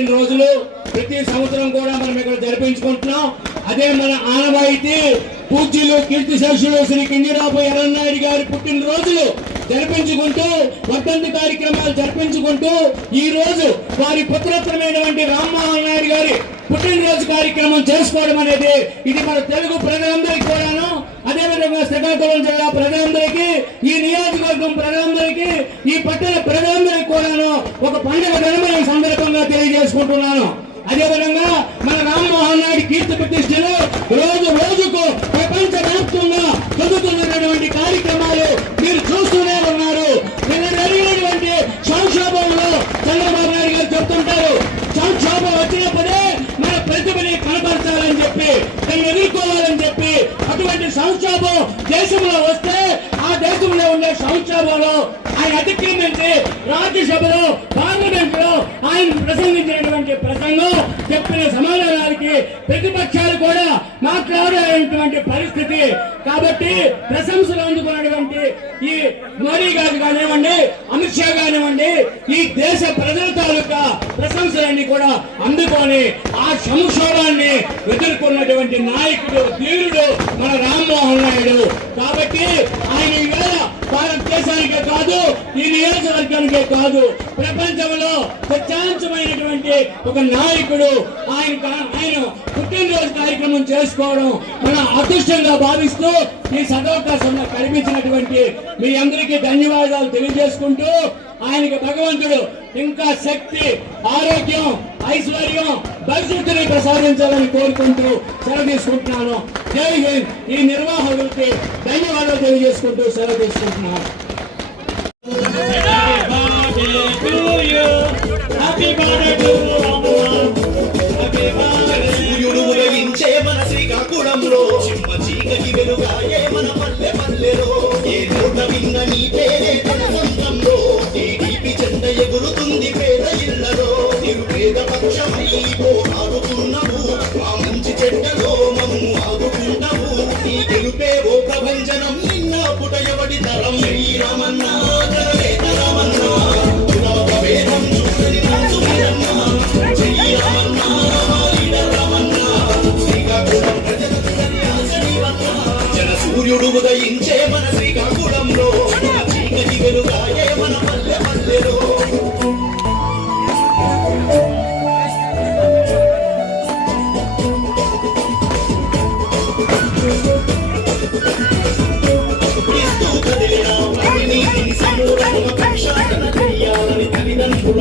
పుట్టిన రోజులు ప్రతి సంవత్సరం కూడా మనం ఇక్కడ జరిపించుకుంటున్నాం. అదే మన ఆనవాయితీ. పూజ్యులు కీర్తిశేషులు శ్రీ కింజరాబు ఎర్రన్నాయుడు గారి పుట్టినరోజులు జరిపించుకుంటూ వర్ధంతి కార్యక్రమాలు జరిపించుకుంటూ ఈ రోజు వారి పుత్రత్వమైనటువంటి రామ్మోహన్ నాయుడు గారి పుట్టినరోజు కార్యక్రమం చేసుకోవడం అనేది ఇది మన తెలుగు ప్రజలందరికీ కూడాను అదేవిధంగా శ్రీకాకుళం జిల్లా ప్రజలందరికీ ఈ నియోజకవర్గం ప్రజలందరికీ ఈ పట్టణ ప్రజలందరికీ కూడాను ఒక పండుగ జన్మ తెలియజేసుకుంటున్నాను అదేవిధంగా మన రామ్మోహన్ నాయుడు కీర్తి ప్రతిష్టలు రోజు రోజుకు ప్రపంచ వ్యాప్తంగా చదువుతున్నటువంటి కార్యక్రమాలు మీరు చూస్తూనే ఉన్నారు. నిన్న జరిగినటువంటి సంక్షోభంలో చంద్రబాబు నాయుడు గారు చెప్తుంటారు సంక్షోభం వచ్చినప్పుడే మన ప్రతిభని కనపరచాలని చెప్పి దాన్ని ఎదుర్కోవాలని చెప్పి. అటువంటి సంక్షోభం దేశంలో వస్తే ఆ దేశంలో ఉండే సంక్షోభంలో ఆయన అతిక్రమించి రాజ్యసభలో పార్లమెంట్ ఆయన ప్రసంగించినటువంటి ప్రసంగం చెప్పిన సమాధానాలకి ప్రతిపక్షాలు కూడా మాట్లాడేటువంటి పరిస్థితి. కాబట్టి ప్రశంసలు అందుకున్నటువంటి ఈ మోడీ గారు కానివ్వండి అమిత్ షా కానివ్వండి ఈ దేశ ప్రజల తాలూకా ప్రశంసలన్నీ కూడా అందుకొని ఆ సంక్షోభాన్ని ఎదుర్కొన్నటువంటి నాయకుడు ధీరుడు మన రామ్మోహన్ నాయుడు. కాబట్టి ఆయన ఈవేళ భారతదేశానికే కాదు ఈ నియోజకవర్గానికే కాదు. ప్రపంచంలో ప్రత్యాంశమైనటువంటి ఒక నాయకుడు ఆయన ఆయన పుట్టినరోజు కార్యక్రమం చేసుకోవడం మన అదృష్టంగా భావిస్తూ ఈ సదవకాశంలో కనిపించినటువంటి మీ అందరికీ ధన్యవాదాలు తెలియజేసుకుంటూ ఆయనకి భగవంతుడు ఇంకా శక్తి ఆరోగ్యం ఐశ్వర్యం భవిష్యత్తుని ప్రసాదించాలని కోరుకుంటూ సెలవు తీసుకుంటున్నాను. జై హింద్. ఈ నిర్వాహకులకి ధన్యవాదాలు తెలియజేసుకుంటూ సెలవు తీసుకుంటున్నాను. నోట నీ పేరే తన సొంతంలో టీడీపీ చెంద ఎగురుతుంది పేద ఇళ్ళలో నిరుపేద పక్షమై పోరాడుతున్నావు మా మంచి చెడ్డలో మమ్ము ఆదుకుంటావు నీ గెలుపే ఓ ప్రభంజనం. సూర్యుడు ఉదయించే మన శ్రీకాకుళంలో. చీకటి వెలుగాయే మన పల్లె పల్లెలో. ఇస్తూ కదిలిన తల్లిదండ్రుల